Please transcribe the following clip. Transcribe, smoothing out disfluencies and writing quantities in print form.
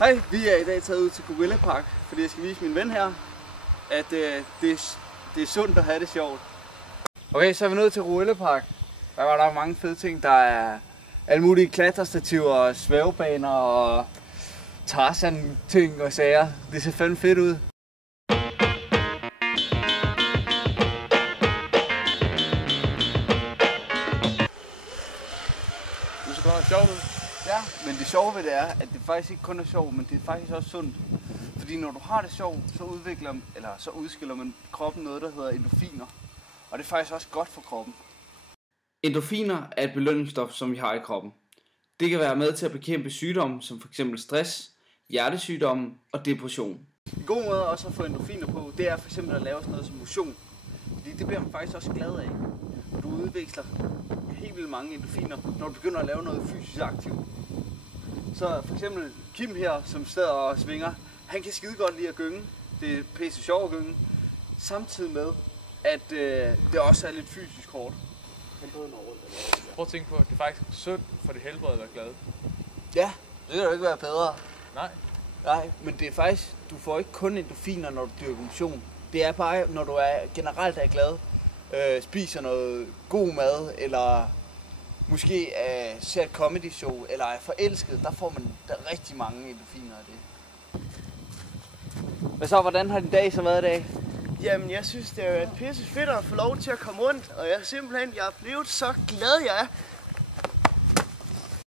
Hej, vi er i dag taget ud til Gorilla Park, fordi jeg skal vise min ven her, at det er sundt at have det sjovt. Okay, så er vi nået til Gorilla Park. Der var der mange fede ting. Der er alle mulige klatrestativer, svævebaner og Tarzan-ting og sager. Det ser fandme fedt ud. Du ser godt nok sjovt ud. Ja, men det sjove ved det er, at det faktisk ikke kun er sjovt, men det er faktisk også sundt. Fordi når du har det sjovt, så udskiller man kroppen noget, der hedder endorfiner. Og det er faktisk også godt for kroppen. Endorfiner er et belønningsstof, som vi har i kroppen. Det kan være med til at bekæmpe sygdomme som f.eks. stress, hjertesygdomme og depression. En god måde også at få endorfiner på, det er f.eks. at lave sådan noget som motion. Fordi det bliver man faktisk også glad af. Du udveksler helt vildt mange endorfiner, når du begynder at lave noget fysisk aktivt. Så for eksempel Kim her, som står og svinger, han kan skide godt lide at gynge. Det er pisse sjovt at gynge. Samtidig med, at det også er lidt fysisk hårdt. Prøv at tænke på, at det er faktisk sundt for det helbred at være glad. Ja, det kan jo ikke være bedre. Nej, men det er faktisk, du får ikke kun endorfiner, når du dyrker motion. Det er bare, når du generelt er glad, spiser noget god mad, eller måske ser et comedy show, eller er forelsket, der får man rigtig mange endorfiner af det. Hvad så, hvordan har din dag så været i dag? Jamen, jeg synes, det er pisse fedt at få lov til at komme rundt, og jeg er blevet så glad, jeg er.